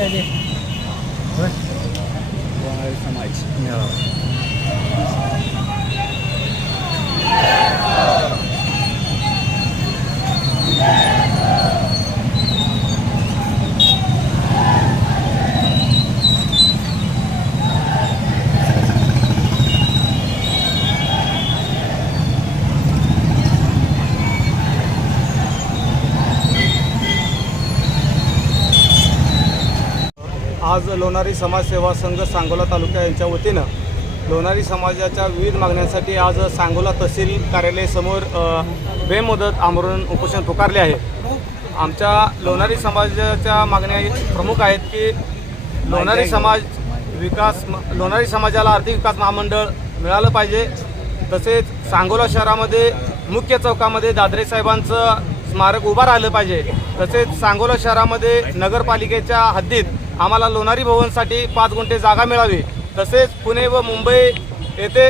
ગયા છે વાહ સમાજ आज लोणारी समाजसेवा संघ सांगोला तालुका यांच्या वतीनं लोणारी समाजाच्या विविध मागण्यांसाठी आज सांगोला तहसील कार्यालयासमोर बेमुदत आमरण उपोषण पुकारले आहे आमच्या लोणारी समाजाच्या मागण्या प्रमुख आहेत की लोणारी समाज विकास लोणारी समाजाला आर्थिक विकास महामंडळ मिळालं पाहिजे तसेच सांगोला शहरामध्ये मुख्य चौकामध्ये दादरे साहेबांचं स्मारक उभं राहिलं पाहिजे तसेच सांगोला शहरामध्ये नगरपालिकेच्या हद्दीत आम्हाला लोणारी भवनसाठी पाच गुंठे जागा मिळावी तसेच पुणे व मुंबई येथे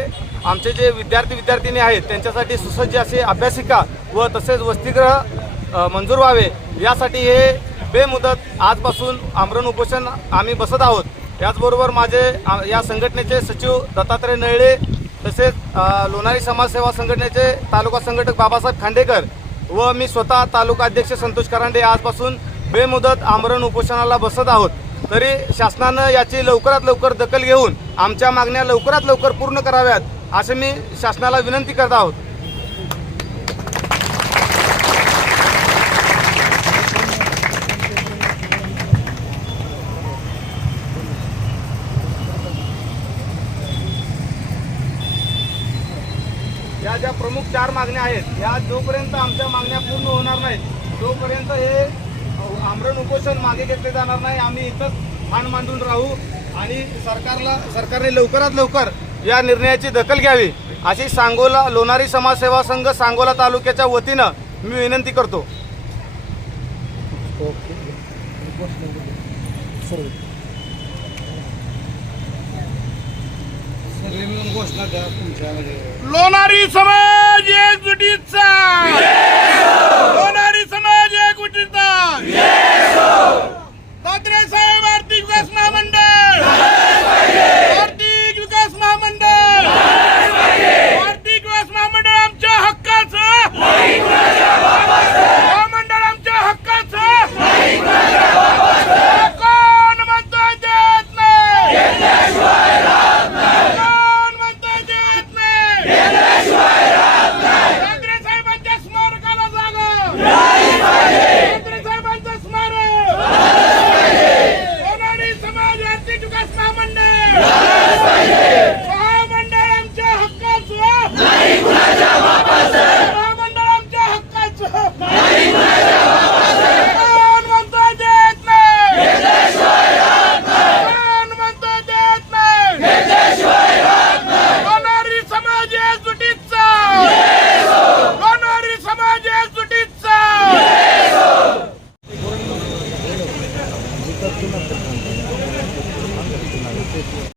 आमचे जे विद्यार्थी विद्यार्थिनी आहेत त्यांच्यासाठी सुसज्ज असे अभ्यासिका व तसेच वसतिग्रह मंजूर व्हावे यासाठी हे बेमुदत आजपासून आमरण उपोषण आम्ही बसत आहोत याचबरोबर माझे या संघटनेचे सचिव दत्तात्रय नळळे तसेच लोणारी समाजसेवा संघटनेचे तालुका संघटक बाबासाहेब खांडेकर व मी स्वतः तालुका अध्यक्ष संतोष करांडे आजपासून बेमुदत आमरण उपोषणाला बसत आहोत तरी शासनानं याची लवकरात लवकर दखल घेऊन आमच्या मागण्या लवकरात लवकर पूर्ण कराव्यात असं मी शासनाला विनंती करत आहोत या ज्या प्रमुख चार मागण्या आहेत या जोपर्यंत आमच्या मागण्या पूर्ण होणार नाहीत तोपर्यंत हे आमरण उपोषण मागे घेतले जाणार नाही आम्ही इथंच ठाण मांडून राहू आणि सरकारला सरकारने लवकरात लवकर या निर्णयाची दखल घ्यावी अशी सांगोला लोणारी समाजसेवा संघ सांगोला तालुक्याच्या वतीनं मी विनंती करतो लोणारी समाज एकजुटीच मंत्री विकास महामंडळ